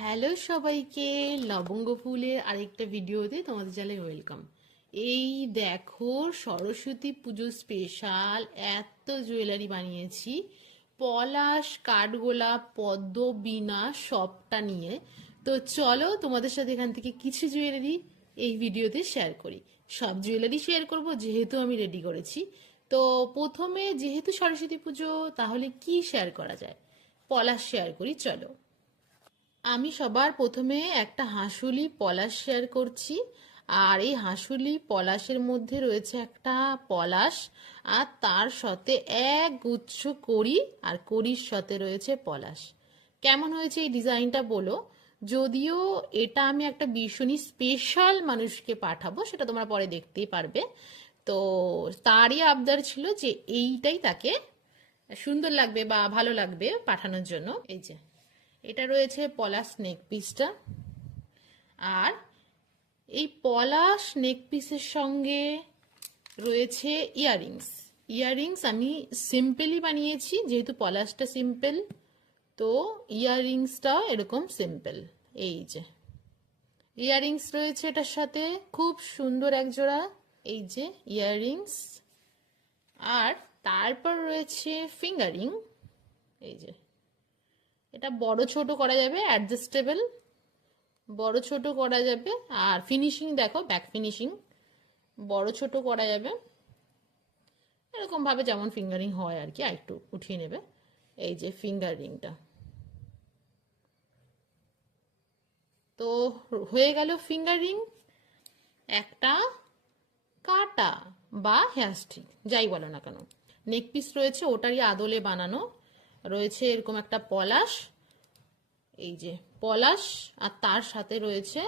Hello সবাইকে, লবঙ্গ ফুলের আরেকটা ভিডিওতে তোমাদের জানাই ওয়েলকাম। এই দেখো, সরস্বতী পুজো স্পেশাল এত জুয়েলারি বানিয়েছি। পলাশ, কাঠগোলাপ, পদ্ম, বীণা সবটা নিয়ে। তো চলো তোমাদের সাথে এখান থেকে কিছু জুয়েলারি এই ভিডিওতে শেয়ার করি। সব জুয়েলারি শেয়ার করব যেহেতু আমি রেডি করেছি। তো প্রথমে যেহেতু সরস্বতী পুজো, তাহলে কি শেয়ার করা যায়? পলাশ শেয়ার করি, চলো। আমি সবার প্রথমে একটা হাঁসুলি পলাশ শেয়ার করছি। আর এই হাঁসুলি পলাশের মধ্যে রয়েছে একটা পলাশ, আর তার সাথে এক গুচ্ছ কড়ি, আর কড়ির সাথে রয়েছে পলাশ। কেমন হয়েছে এই ডিজাইনটা বলো। যদিও এটা আমি একটা ভীষণই স্পেশাল মানুষকে পাঠাবো, সেটা তোমরা পরে দেখতেই পারবে। তো তারই আবদার ছিল যে এইটাই তাকে সুন্দর লাগবে বা ভালো লাগবে পাঠানোর জন্য। এই যে এটা রয়েছে পলাশ নেক পিসটা। আর এই পলাশ নেক পিসের সঙ্গে রয়েছে ইয়াররিংস। ইয়াররিংস আমি সিম্পলই বানিয়েছি, যেহেতু পলাশটা সিম্পল, তো ইয়াররিংসটা এরকম সিম্পল। এই যে ইয়াররিংস রয়েছে এটার সাথে, খুব সুন্দর এক জোড়া। এই যে ইয়াররিংস। আর তারপর রয়েছে ফিঙ্গারিং। এই যে এটা বড় ছোট করা যাবে, অ্যাডজাস্টেবল, বড় ছোট করা যাবে। আর ফিনিশিং দেখো, ব্যাক ফিনিশিং, বড় ছোট করা যাবে এরকম ভাবে, যেমন ফিঙ্গারিং হয় আর কি। আর একটু উঠিয়ে নেবে। এই যে ফিঙ্গারিংটা তো হয়ে গেল। ফিঙ্গারিং, একটা কাটা বা হেয়ার স্টিক যাই বলো না কেন। নেক পিস রয়েছে ওটারই আদলে বানানো, রয়েছে এরকম একটা পলাশ। এই যে পলাশ, আর তার সাথে রয়েছে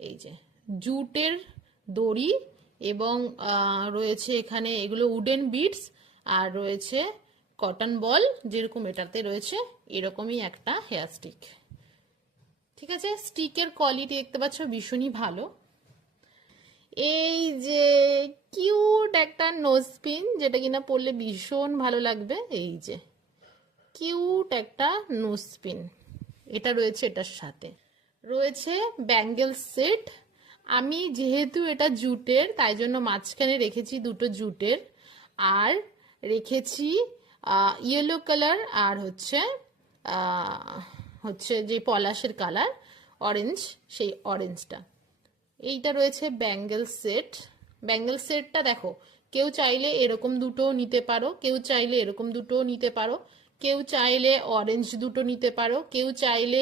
এই যে জুটের দড়ি, এবং রয়েছে এখানে এগুলো উডেন বিডস, আর রয়েছে কটন বল, যেরকম এটাতে রয়েছে এরকমই একটা হেয়ার স্টিক। ঠিক আছে, স্টিকের কোয়ালিটি দেখতে পাচ্ছ ভীষণই ভালো। এই যে কিউট একটা নোজ পিন, যেটা কিনা পরলে ভীষণ ভালো লাগবে। এই যে কিউট একটা নোজ পিন, এটা রয়েছে এটার সাথে। রয়েছে ব্যাঙ্গেল সেট। আমি যেহেতু এটা জুটের, তাই জন্য মাঝখানে রেখেছি দুটো জুটের, আর রেখেছি ইয়েলো কালার, আর হচ্ছে যে পলাশের কালার অরেঞ্জ, সেই অরেঞ্জটা। এইটা রয়েছে ব্যাঙ্গেল সেট। ব্যাঙ্গেল সেটটা দেখো, কেউ চাইলে এরকম দুটো নিতে পারো, কেউ চাইলে এরকম দুটো নিতে পারো, কেউ চাইলে অরেঞ্জ দুটো নিতে পারো, কেউ চাইলে